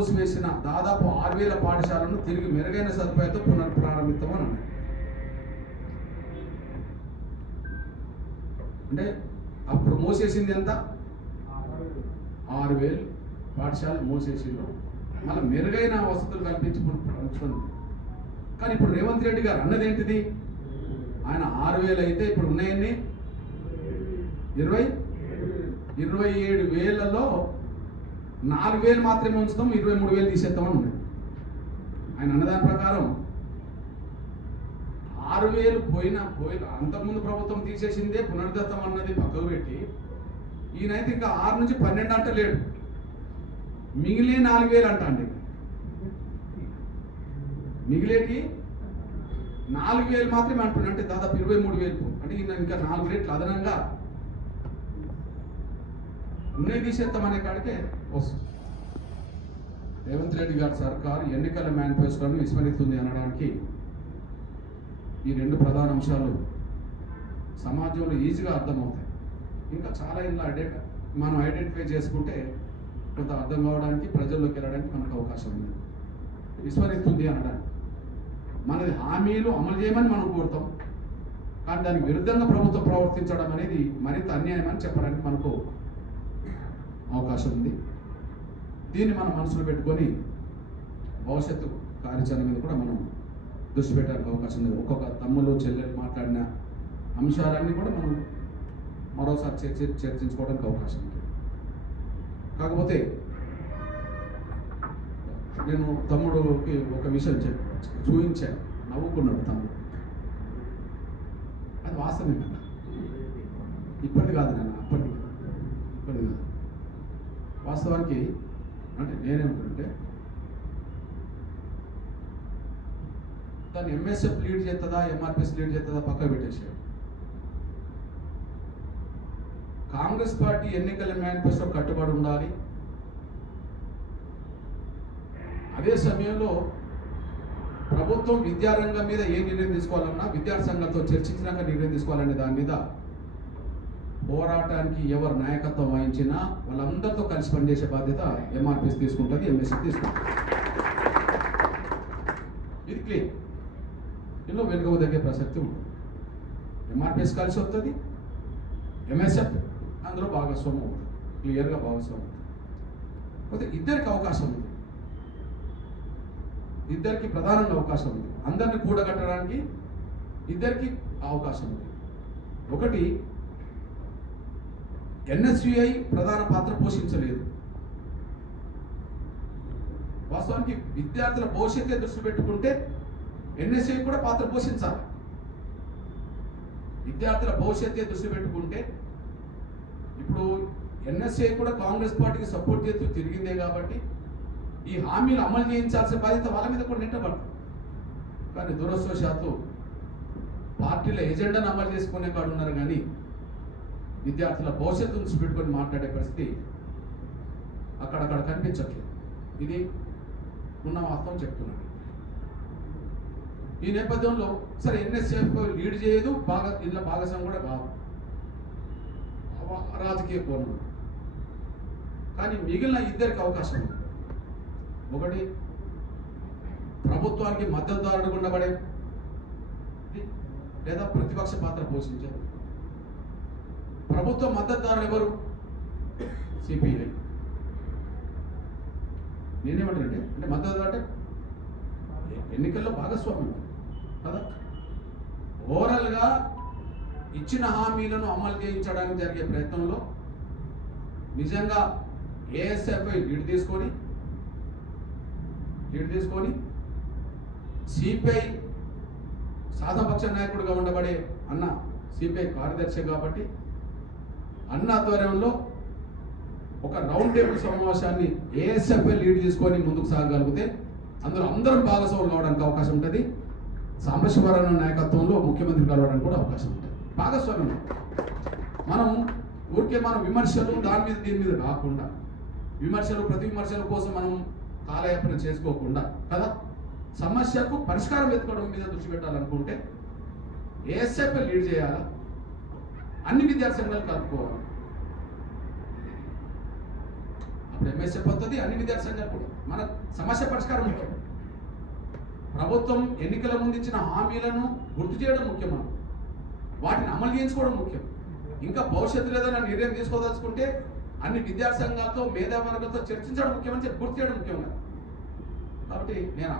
మూసివేసిన దాదాపు 6,000 పాఠశాలను తిరిగి మెరుగైన సదుపాయంతో పునఃప్రారంభిస్తామని అన్నారు. అంటే అప్పుడు మూసేసింది ఎంత? 6,000 పాఠశాలలు మూసేసిండ్రు. మళ్ళీ మెరుగైన వసతులు కల్పించుకుంటుంది. కానీ ఇప్పుడు రేవంత్ రెడ్డి గారు అన్నది ఏంటిది? ఆయన 6,000 అయితే ఇప్పుడు ఉన్నాయన్ని 27,000లో 4,000 మాత్రమే ఉంచుతాం, 23,000 తీసేస్తామని ఉన్నాయి. ఆయన అన్నదాని ప్రకారం 6,000 పోయినా అంతకుముందు ప్రభుత్వం తీసేసిందే పునరుద్ధతం అన్నది పక్కకు పెట్టి ఈయనైతే ఇంకా 6 నుంచి 12 అంటలేడు, మిగిలే 4,000 అంట అండి. మిగిలేటి 4,000 మాత్రమే అంటున్నాడు. అంటే దాదాపు 23,000. అంటే ఈయన ఇంకా 4 రేట్లు అదనంగా ఉన్నాయి తీసేస్తామనే కాడికే వస్తుంది. రేవంత్ రెడ్డి గారి సర్కారు ఎన్నికల మేనిఫెస్టోను విస్మరిస్తుంది అనడానికి ఈ 2 ప్రధాన అంశాలు సమాజంలో ఈజీగా అర్థమవుతాయి. ఇంకా చాలా ఇంట్లో మనం ఐడెంటిఫై చేసుకుంటే కొంత అర్థం కావడానికి, ప్రజల్లోకి వెళ్ళడానికి మనకు అవకాశం ఉంది. విస్మరిస్తుంది అనడానికి మనది హామీలు అమలు చేయమని మనం కోరుతాం, కానీ దానికి విరుద్ధంగా ప్రభుత్వం ప్రవర్తించడం అనేది మరింత అన్యాయం అని చెప్పడానికి మనకు అవకాశం ఉంది. దీన్ని మనం మనసులో పెట్టుకొని భవిష్యత్తు కార్యాచరణ మీద కూడా మనం దృష్టి పెట్టడానికి అవకాశం ఉంది. ఒక్కొక్క తమ్ములు చెల్లెలు మాట్లాడిన అంశాలన్నీ కూడా మనం మరోసారి చర్చించుకోవడానికి అవకాశం ఉంది. కాకపోతే నేను తమ్ముడికి ఒక విషయం చూపించాను, నవ్వుకున్నాడు తమ్ముడు. అది వాస్తవమే కదా, ఇప్పటిది కాదు నాన్న, ఇప్పటిది కాదు. వాస్తవానికి అంటే నేనేమంటానంటే దాన్ని ఎంఎస్ఎఫ్ లీడ్ చేస్తుందా, ఎంఆర్పిఎస్ లీడ్ చేస్తుందా పక్క పెట్టేసాడు. కాంగ్రెస్ పార్టీ ఎన్నికల మేనిఫెస్టో కట్టుబడి ఉండాలి. అదే సమయంలో ప్రభుత్వం విద్యారంగం మీద ఏ నిర్ణయం తీసుకోవాలన్నా విద్యార్థి సంఘంతో చర్చించినాక నిర్ణయం తీసుకోవాలనే దాని మీద పోరాటానికి ఎవరు నాయకత్వం వహించినా వాళ్ళందరితో కలిసి పనిచేసే బాధ్యత ఎంఆర్పిఎస్ తీసుకుంటుంది, ఎంఎస్ఎఫ్ తీసుకుంటుంది. ఇది క్లియర్. ఇందులో వెనుకకు తగ్గే ప్రసక్తి ఉంటుంది. ఎంఆర్పిఎస్ కలిసి వస్తుంది, ఎంఎస్ఎఫ్ అందులో భాగస్వామ్యం అవుతుంది, క్లియర్గా భాగస్వామ్యం అవుతుంది. అయితే ఇద్దరికి అవకాశం ఉంది, ఇద్దరికి ప్రధానంగా అవకాశం ఉంది. అందరినీ కూడగట్టడానికి ఇద్దరికి అవకాశం ఉంది. ఒకటి, ఎన్ఎస్యుఐ ప్రధాన పాత్ర పోషించలేదు. వాస్తవానికి విద్యార్థుల భవిష్యత్తే దృష్టి పెట్టుకుంటే ఎన్ఎస్యుఐ కూడా పాత్ర పోషించాలి. విద్యార్థుల భవిష్యత్తే దృష్టి పెట్టుకుంటే ఇప్పుడు ఎన్ఎస్యుఐ కూడా కాంగ్రెస్ పార్టీకి సపోర్ట్ చేస్తూ తిరిగిందే కాబట్టి ఈ హామీలు అమలు చేయించాల్సిన బాధ్యత వాళ్ళ మీద కూడా నెట్టబడుతుంది. కానీ దురదృష్టవశాత్తు పార్టీల ఎజెండాను అమలు చేసుకునే కాడు ఉన్నారు, కానీ విద్యార్థుల భవిష్యత్తు దృష్టి పెట్టుకొని మాట్లాడే పరిస్థితి అక్కడక్కడ కనిపించట్లేదు. ఇది ఉన్న వాస్తవం చెప్తున్నాను. ఈ నేపథ్యంలో సరే ఎన్ఎస్ఎఫ్ లీడ్ చేయదు, ఇందులో భాగస్వామ్యం కూడా కాదు, రాజకీయ కోణం. కానీ మిగిలిన ఇద్దరికి అవకాశం ఉంది. ఒకటి, ప్రభుత్వానికి మద్దతుదారుడు ఉండబడే లేదా ప్రతిపక్ష పాత్ర పోషించారు. ప్రభుత్వ మద్దతుదారులు ఎవరు? సిపిఐ. నేనేమంటానంటే అంటే మద్దతు అంటే ఎన్నికల్లో భాగస్వామ్యం కదా. ఓవరాల్గా ఇచ్చిన హామీలను అమలు చేయించడానికి జరిగే ప్రయత్నంలో నిజంగా ఏఎస్ఎఫ్ఐ లీడ్ తీసుకొని సిపిఐ సాధపక్ష నాయకుడిగా ఉండబడే అన్న సిపిఐ కార్యదర్శి కాబట్టి అన్న ఆధ్వర్యంలో ఒక రౌండ్ టేబుల్ సమావేశాన్ని ఏఎస్ఎఫ్ఐ లీడ్ తీసుకొని ముందుకు సాగగలిగితే అందులో అందరం భాగస్వాములు కావడానికి అవకాశం ఉంటుంది. సాంబశివరావు నాయకత్వంలో ముఖ్యమంత్రి కలవడానికి కూడా అవకాశం ఉంటుంది. భాగస్వామ్యం మనం విమర్శలు దాని మీద దీని మీద కాకుండా ప్రతి విమర్శల కోసం మనం కాలయాపన చేసుకోకుండా కదా సమస్యకు పరిష్కారం వెతుకోవడం మీద దృష్టి పెట్టాలనుకుంటే ఏఎస్ఎఫ్ఐ లీడ్ చేయాలా, అన్ని విద్యార్థి సంఘాలు కలుపుకోవాలి. అప్పుడు ఎంఎస్ఎఫ్ వస్తుంది, అన్ని విద్యార్థి సంఘాలు కూడా మన సమస్య పరిష్కారం ముఖ్యం. ప్రభుత్వం ఎన్నికల ముందు ఇచ్చిన హామీలను గుర్తు చేయడం ముఖ్యం, మనం వాటిని అమలు చేయించుకోవడం ముఖ్యం. ఇంకా భవిష్యత్తులో ఏదైనా నిర్ణయం తీసుకోదలుచుకుంటే అన్ని విద్యార్థి సంఘాలతో మేధావర్గంతో చర్చించడం ముఖ్యమని చెప్పి గుర్తు చేయడం ముఖ్యం. కాబట్టి నేను